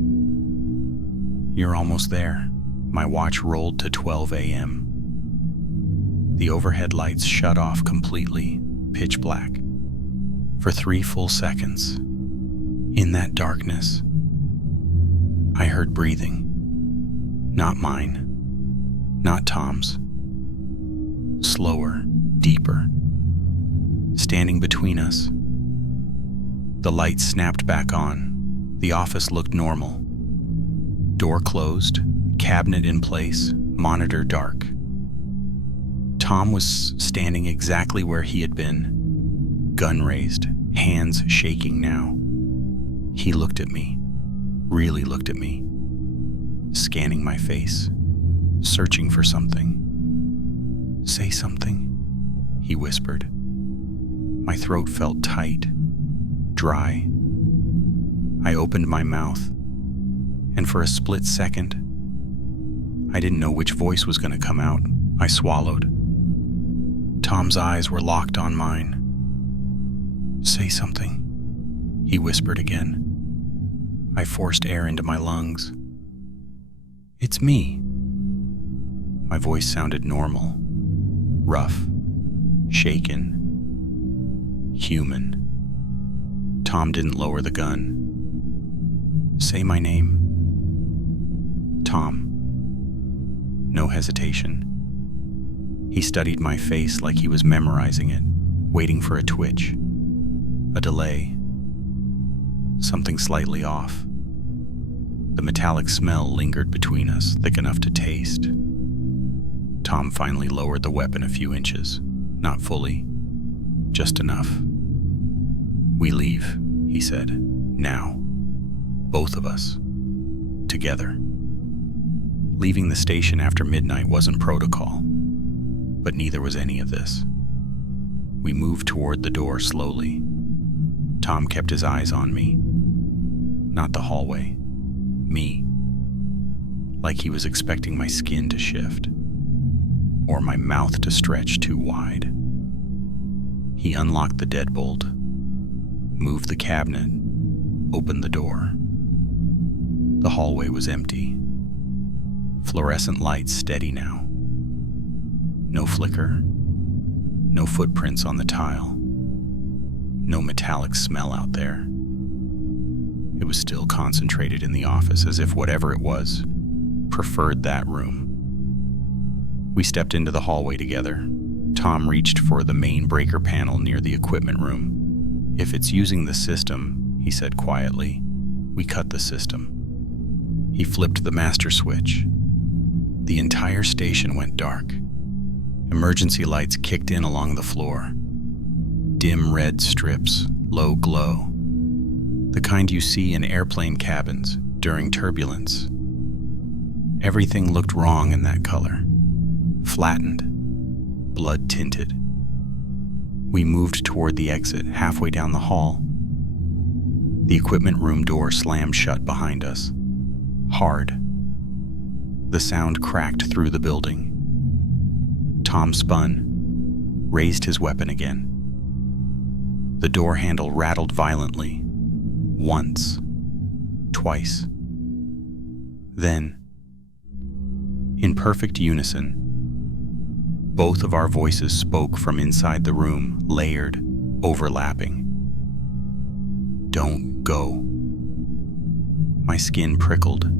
"You're almost there." My watch rolled to 12 a.m. The overhead lights shut off completely, pitch black. For 3 full seconds, in that darkness, I heard breathing. Not mine, not Tom's. Slower, deeper. Standing between us. The lights snapped back on. The office looked normal. Door closed, cabinet in place, monitor dark. Tom was standing exactly where he had been, gun raised, hands shaking now. He looked at me, really looked at me, scanning my face, searching for something. "Say something," he whispered. My throat felt tight, dry. I opened my mouth, and for a split second, I didn't know which voice was going to come out. I swallowed. Tom's eyes were locked on mine. "Say something," he whispered again. I forced air into my lungs. "It's me." My voice sounded normal, rough, shaken, human. Tom didn't lower the gun. "Say my name." "Tom." No hesitation. He studied my face like he was memorizing it, waiting for a twitch, a delay, something slightly off. The metallic smell lingered between us, thick enough to taste. Tom finally lowered the weapon a few inches, not fully, just enough. "We leave," he said. "Now. Both of us. Together." Leaving the station after midnight wasn't protocol, but neither was any of this. We moved toward the door slowly. Tom kept his eyes on me. Not the hallway. Me. Like he was expecting my skin to shift, or my mouth to stretch too wide. He unlocked the deadbolt, moved the cabinet, opened the door. The hallway was empty. Fluorescent lights steady now. No flicker, no footprints on the tile, no metallic smell out there. It was still concentrated in the office, as if whatever it was preferred that room. We stepped into the hallway together. Tom reached for the main breaker panel near the equipment room. "If it's using the system," he said quietly, "we cut the system." He flipped the master switch. The entire station went dark. Emergency lights kicked in along the floor. Dim red strips, low glow. The kind you see in airplane cabins during turbulence. Everything looked wrong in that color. Flattened, blood-tinted. We moved toward the exit, halfway down the hall. The equipment room door slammed shut behind us. Hard. The sound cracked through the building. Tom spun, raised his weapon again. The door handle rattled violently. Once. Twice. Then, in perfect unison, both of our voices spoke from inside the room, layered, overlapping. "Don't go." My skin prickled.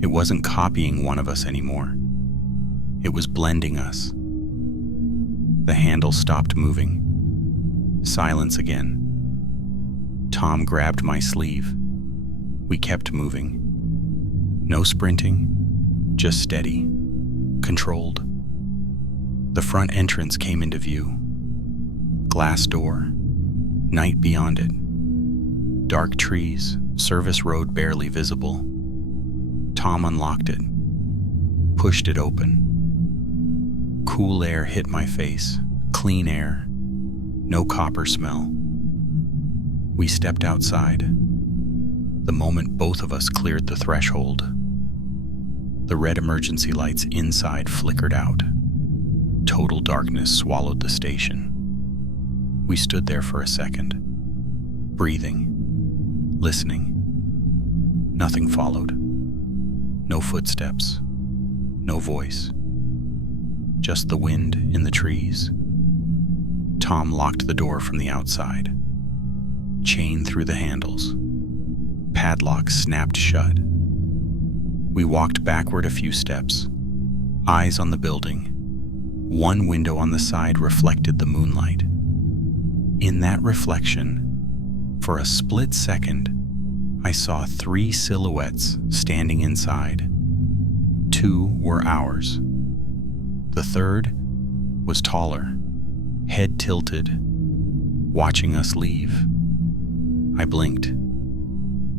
It wasn't copying one of us anymore. It was blending us. The handle stopped moving. Silence again. Tom grabbed my sleeve. We kept moving. No sprinting, just steady, controlled. The front entrance came into view. Glass door, night beyond it. Dark trees, service road barely visible. Tom unlocked it, pushed it open. Cool air hit my face, clean air, no copper smell. We stepped outside. The moment both of us cleared the threshold, the red emergency lights inside flickered out. Total darkness swallowed the station. We stood there for a second, breathing, listening. Nothing followed. No footsteps, no voice. Just the wind in the trees. Tom locked the door from the outside. Chain through the handles. Padlock snapped shut. We walked backward a few steps, eyes on the building. One window on the side reflected the moonlight. In that reflection, for a split second, I saw 3 silhouettes standing inside. 2 were ours. The third was taller, head tilted, watching us leave. I blinked.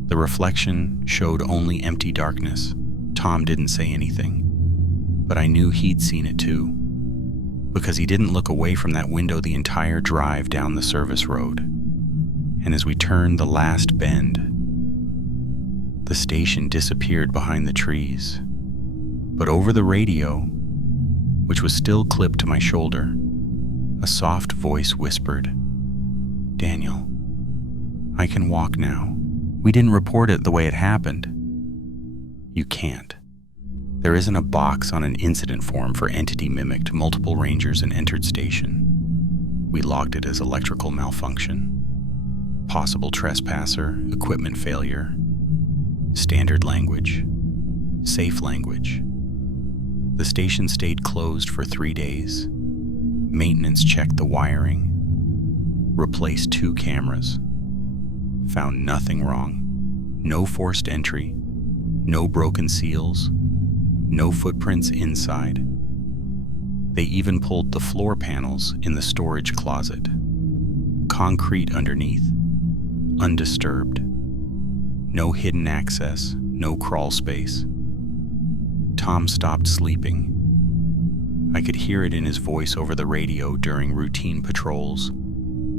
The reflection showed only empty darkness. Tom didn't say anything, but I knew he'd seen it too, because he didn't look away from that window the entire drive down the service road. And as we turned the last bend, the station disappeared behind the trees. But over the radio, which was still clipped to my shoulder, a soft voice whispered, "Daniel, I can walk now. We didn't report it the way it happened." You can't. There isn't a box on an incident form for entity mimicked multiple rangers and entered station. We logged it as electrical malfunction, possible trespasser, equipment failure, standard language, safe language. The station stayed closed for 3 days. Maintenance checked the wiring, replaced 2 cameras, found nothing wrong. No forced entry, no broken seals, no footprints inside. They even pulled the floor panels in the storage closet. Concrete underneath, undisturbed. No hidden access, no crawl space. Tom stopped sleeping. I could hear it in his voice over the radio during routine patrols.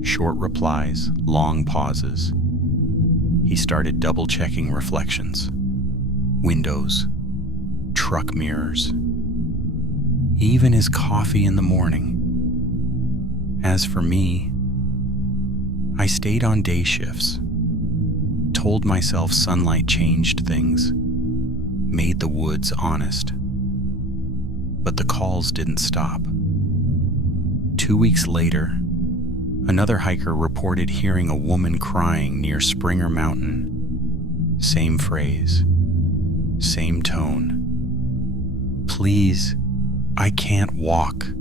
Short replies, long pauses. He started double-checking reflections. Windows, truck mirrors, even his coffee in the morning. As for me, I stayed on day shifts, told myself sunlight changed things, made the woods honest. But the calls didn't stop. 2 weeks later, another hiker reported hearing a woman crying near Springer Mountain. Same phrase, same tone. "Please, I can't walk."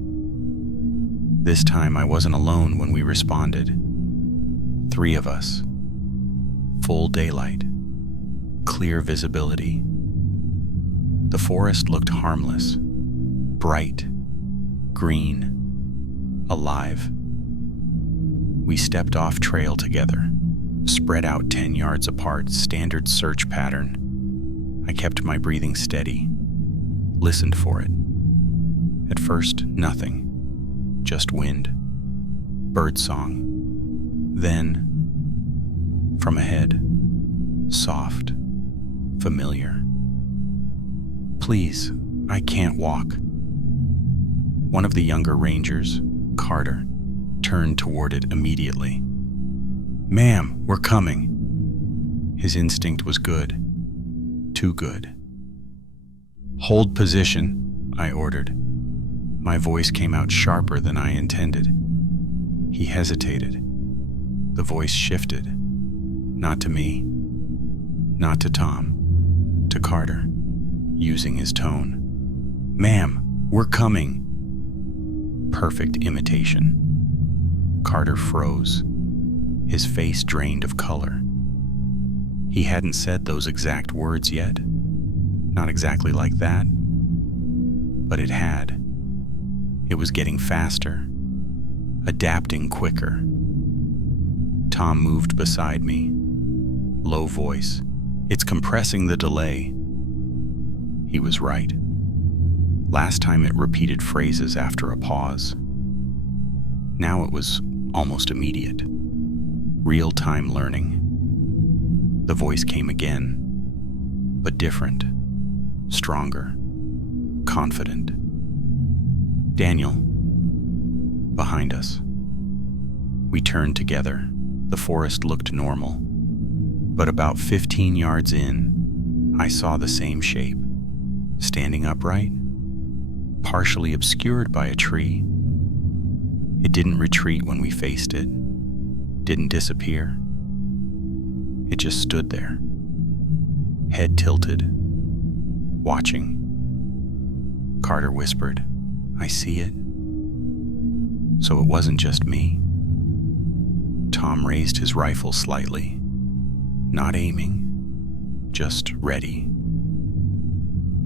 This time I wasn't alone when we responded. 3 of us. Full daylight. Clear visibility. The forest looked harmless. Bright. Green. Alive. We stepped off trail together, spread out 10 yards apart, standard search pattern. I kept my breathing steady, listened for it. At first, nothing, just wind, birdsong. Then, from ahead, soft, familiar. "Please, I can't walk." One of the younger rangers, Carter, turned toward it immediately. "Ma'am, we're coming." His instinct was good. Too good. "Hold position," I ordered. My voice came out sharper than I intended. He hesitated. The voice shifted. Not to me, not to Tom, to Carter, using his tone. "Ma'am, we're coming." Perfect imitation. Carter froze, his face drained of color. He hadn't said those exact words yet. Not exactly like that. But it had. It was getting faster, adapting quicker. Tom moved beside me. Low voice. "It's compressing the delay." He was right. Last time it repeated phrases after a pause. Now it was almost immediate. Real-time learning. The voice came again, but different, stronger, confident. "Daniel." Behind us. We turned together. The forest looked normal, but about 15 yards in, I saw the same shape, standing upright, partially obscured by a tree. It didn't retreat when we faced it, didn't disappear. It just stood there, head tilted, watching. Carter whispered, "I see it." So it wasn't just me. Tom raised his rifle slightly, not aiming, just ready.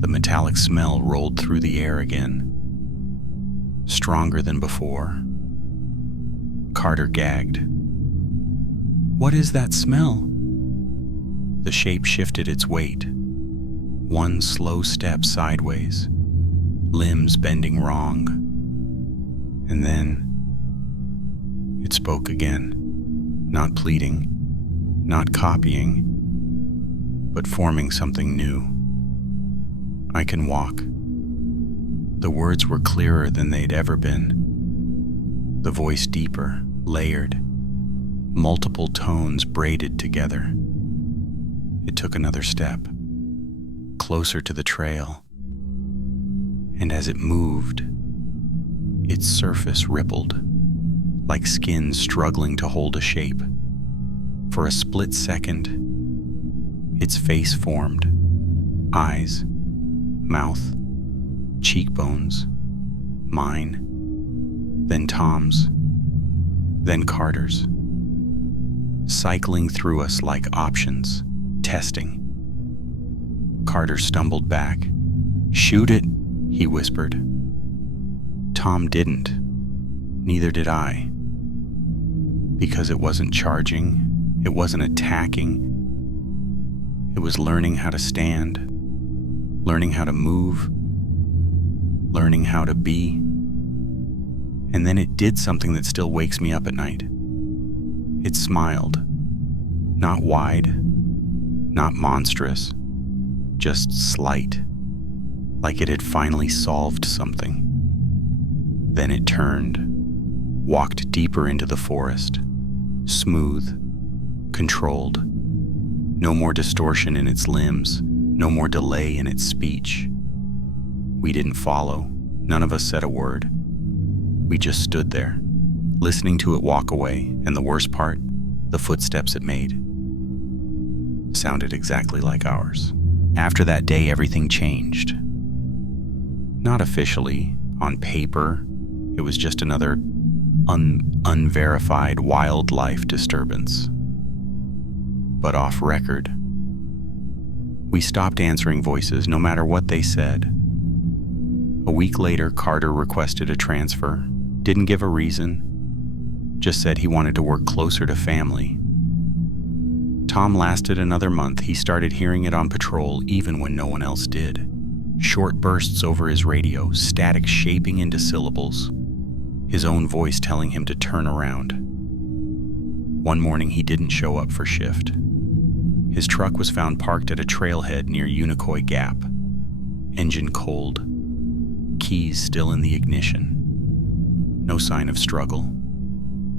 The metallic smell rolled through the air again, stronger than before. Carter gagged. "What is that smell?" The shape shifted its weight, one slow step sideways, limbs bending wrong, and then it spoke again, not pleading, not copying, but forming something new. "I can walk." The words were clearer than they'd ever been. The voice deeper, layered, multiple tones braided together. It took another step, closer to the trail, and as it moved, its surface rippled, like skin struggling to hold a shape. For a split second, its face formed, eyes, mouth, cheekbones, mine, then Tom's, then Carter's, cycling through us like options, testing. Carter stumbled back. "Shoot it," he whispered. Tom didn't. Neither did I. Because it wasn't charging, it wasn't attacking. It was learning how to stand, learning how to move, learning how to be. And then it did something that still wakes me up at night. It smiled. Not wide, not monstrous, just slight, like it had finally solved something. Then it turned, walked deeper into the forest, smooth, controlled. No more distortion in its limbs, no more delay in its speech. We didn't follow. None of us said a word. We just stood there, listening to it walk away, and the worst part, the footsteps it made sounded exactly like ours. After that day, everything changed. Not officially, on paper, it was just another unverified wildlife disturbance. But off record, we stopped answering voices no matter what they said. A week later, Carter requested a transfer, didn't give a reason, just said he wanted to work closer to family. Tom lasted another month. He started hearing it on patrol even when no one else did. Short bursts over his radio, static shaping into syllables, his own voice telling him to turn around. One morning he didn't show up for shift. His truck was found parked at a trailhead near Unicoi Gap. Engine cold, keys still in the ignition. No sign of struggle,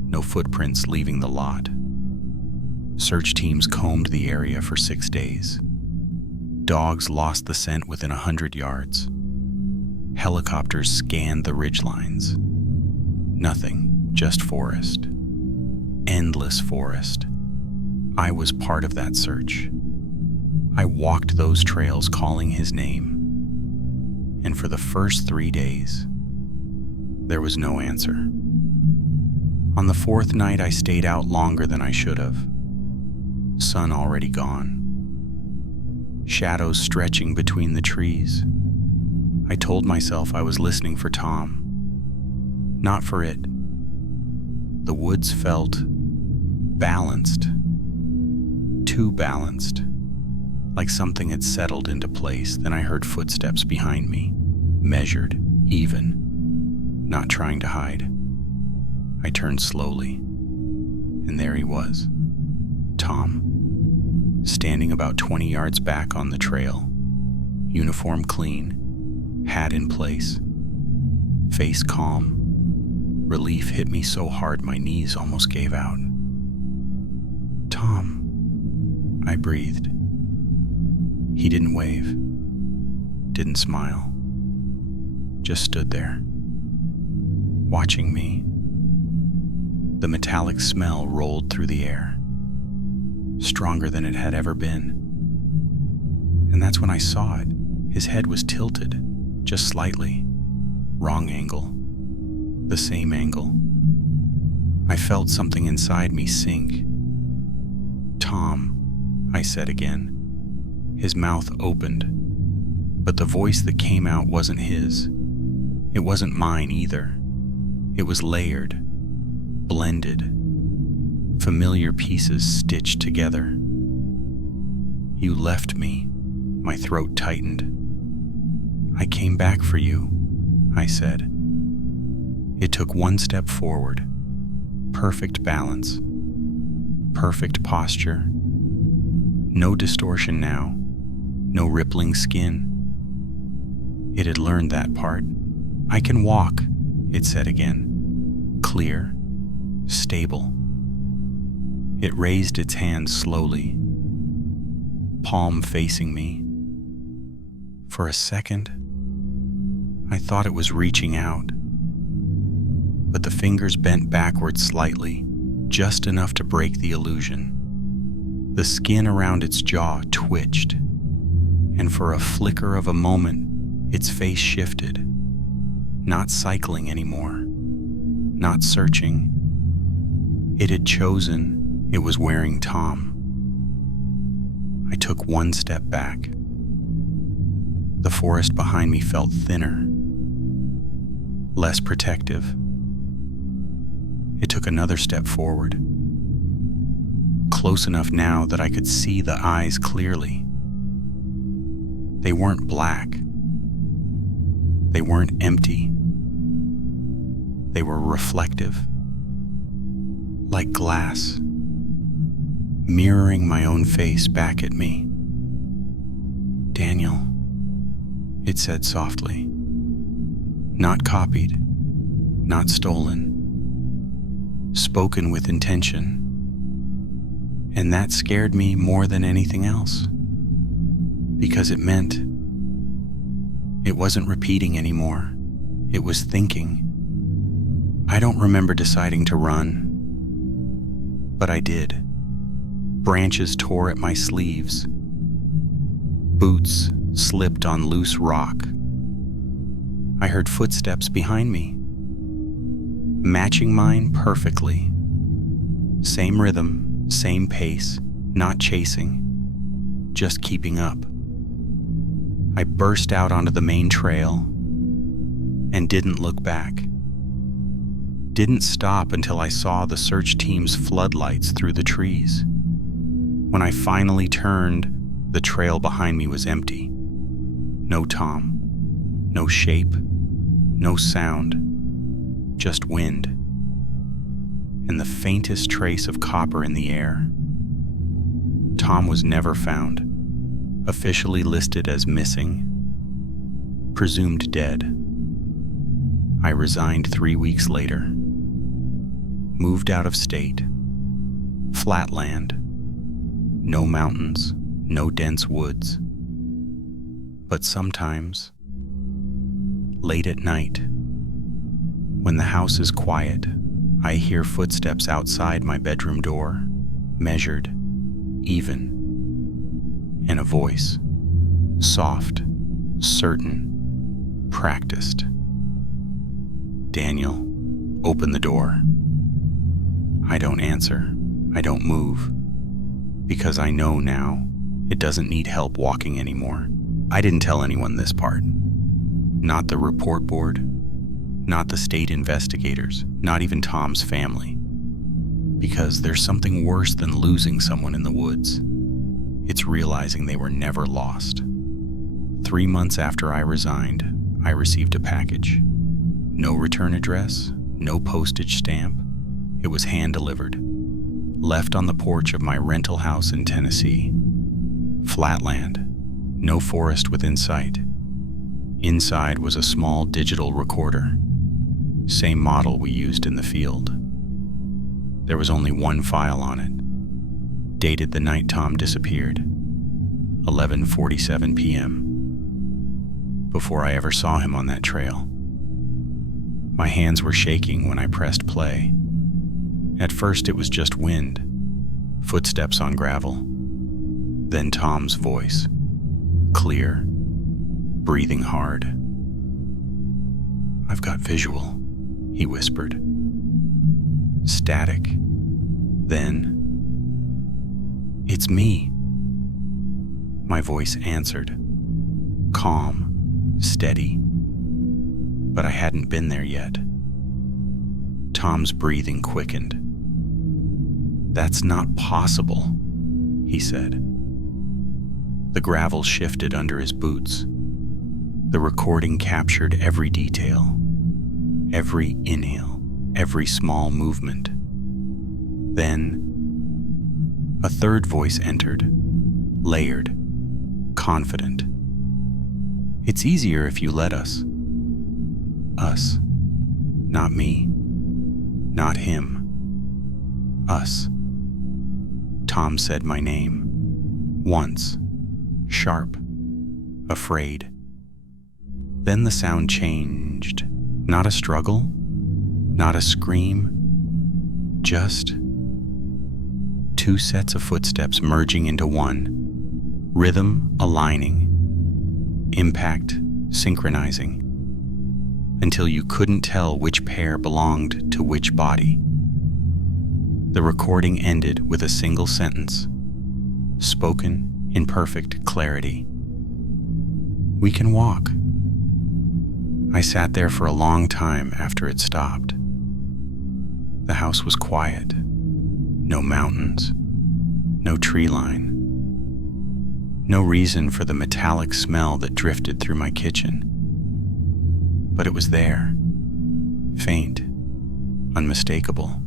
no footprints leaving the lot. Search teams combed the area for 6 days. Dogs lost the scent within 100 yards. Helicopters scanned the ridgelines. Nothing, just forest. Endless forest. I was part of that search. I walked those trails calling his name. And for the first 3 days, there was no answer. On the 4th night, I stayed out longer than I should have. Sun already gone. Shadows stretching between the trees. I told myself I was listening for Tom, not for it. The woods felt balanced, too balanced, like something had settled into place. Then I heard footsteps behind me, measured, even, not trying to hide. I turned slowly, and there he was, Tom, standing about 20 yards back on the trail, uniform clean, hat in place, face calm. Relief hit me so hard my knees almost gave out. "Tom," I breathed. He didn't wave, didn't smile, just stood there, watching me. The metallic smell rolled through the air, stronger than it had ever been. And that's when I saw it. His head was tilted, just slightly. Wrong angle. The same angle. I felt something inside me sink. "Tom," I said again. His mouth opened, but the voice that came out wasn't his. It wasn't mine either. It was layered, blended, familiar pieces stitched together. "You left me." My throat tightened. "I came back for you," I said. It took one step forward. Perfect balance. Perfect posture. No distortion now. No rippling skin. It had learned that part. "I can walk," it said again. Clear. Stable. It raised its hand slowly, palm facing me. For a second, I thought it was reaching out, but the fingers bent backward slightly, just enough to break the illusion. The skin around its jaw twitched, and for a flicker of a moment, its face shifted, not cycling anymore, not searching. It had chosen. It was wearing Tom. I took one step back. The forest behind me felt thinner, less protective. It took another step forward, close enough now that I could see the eyes clearly. They weren't black. They weren't empty. They were reflective, like glass, mirroring my own face back at me. "Daniel," it said softly. Not copied, not stolen, spoken with intention. And that scared me more than anything else, because it meant it wasn't repeating anymore. It was thinking. I don't remember deciding to run, but I did. Branches tore at my sleeves. Boots slipped on loose rock. I heard footsteps behind me, matching mine perfectly. Same rhythm, same pace, not chasing, just keeping up. I burst out onto the main trail and didn't look back. Didn't stop until I saw the search team's floodlights through the trees. When I finally turned, the trail behind me was empty. No Tom, no shape, no sound, just wind, and the faintest trace of copper in the air. Tom was never found, officially listed as missing, presumed dead. I resigned 3 weeks later, moved out of state, flatland, no mountains, no dense woods, But sometimes, late at night, when the house is quiet, I hear footsteps outside my bedroom door, measured, even, and a voice, soft, certain, practiced. "Daniel, open the door." I don't answer. I don't move, because I know now it doesn't need help walking anymore. I didn't tell anyone this part. Not the report board, not the state investigators, not even Tom's family. Because there's something worse than losing someone in the woods. It's realizing they were never lost. 3 months after I resigned, I received a package. No return address, no postage stamp. It was hand-delivered, left on the porch of my rental house in Tennessee. Flatland, no forest within sight. Inside was a small digital recorder, same model we used in the field. There was only one file on it, dated the night Tom disappeared, 11:47 p.m., before I ever saw him on that trail. My hands were shaking when I pressed play. At first it was just wind, footsteps on gravel. Then Tom's voice, clear, breathing hard. "I've got visual," he whispered. Static. Then, "It's me." My voice answered, calm, steady, but I hadn't been there yet. Tom's breathing quickened. "That's not possible," he said. The gravel shifted under his boots. The recording captured every detail, every inhale, every small movement. Then, a third voice entered, layered, confident. "It's easier if you let us." Us. Not me. Not him. Us. Tom said my name. Once. Sharp. Afraid. Then the sound changed. Not a struggle. Not a scream. Just 2 sets of footsteps merging into one. Rhythm aligning. Impact synchronizing. Until you couldn't tell which pair belonged to which body. The recording ended with a single sentence, spoken in perfect clarity. "We can walk." I sat there for a long time after it stopped. The house was quiet. No mountains. No tree line. No reason for the metallic smell that drifted through my kitchen. But it was there. Faint. Unmistakable.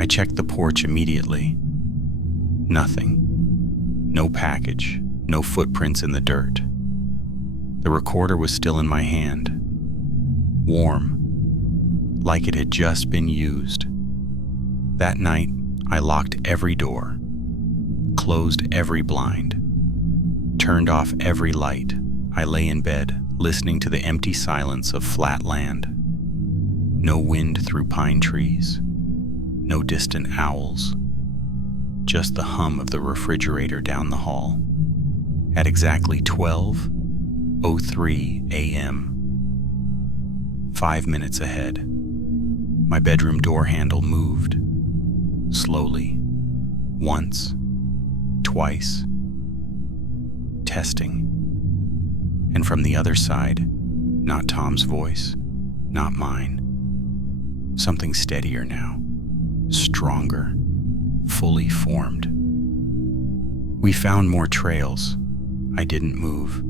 I checked the porch immediately. Nothing. No package. No footprints in the dirt. The recorder was still in my hand. Warm. Like it had just been used. That night, I locked every door. Closed every blind. Turned off every light. I lay in bed, listening to the empty silence of flat land. No wind through pine trees. No distant owls. Just the hum of the refrigerator down the hall. At exactly 12:03 a.m. 5 minutes ahead, my bedroom door handle moved. Slowly. Once. Twice. Testing. And from the other side, not Tom's voice, not mine. Something steadier now. Stronger. Fully formed. We found more trails. I didn't move.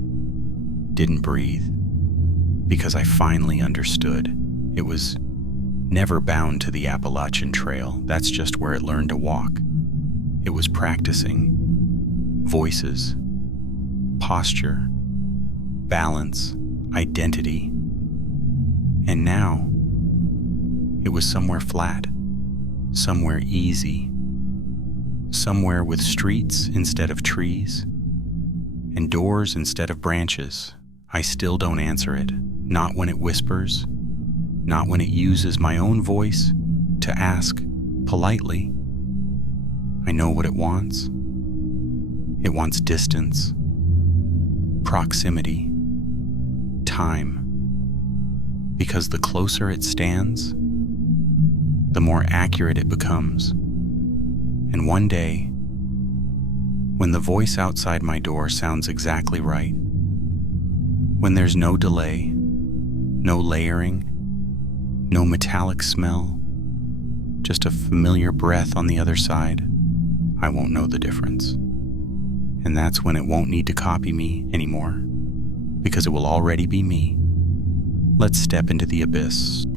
Didn't breathe. Because I finally understood. It was never bound to the Appalachian Trail. That's just where it learned to walk. It was practicing. Voices. Posture. Balance. Identity. And now, it was somewhere flat. Somewhere easy. Somewhere with streets instead of trees. and doors instead of branches, I still don't answer it. Not when it whispers, not when it uses my own voice to ask politely. I know what it wants. It wants distance, proximity, time. Because the closer it stands, the more accurate it becomes. And one day, when the voice outside my door sounds exactly right, when there's no delay, no layering, no metallic smell, just a familiar breath on the other side, I won't know the difference. And that's when it won't need to copy me anymore, because it will already be me. Let's step into the abyss.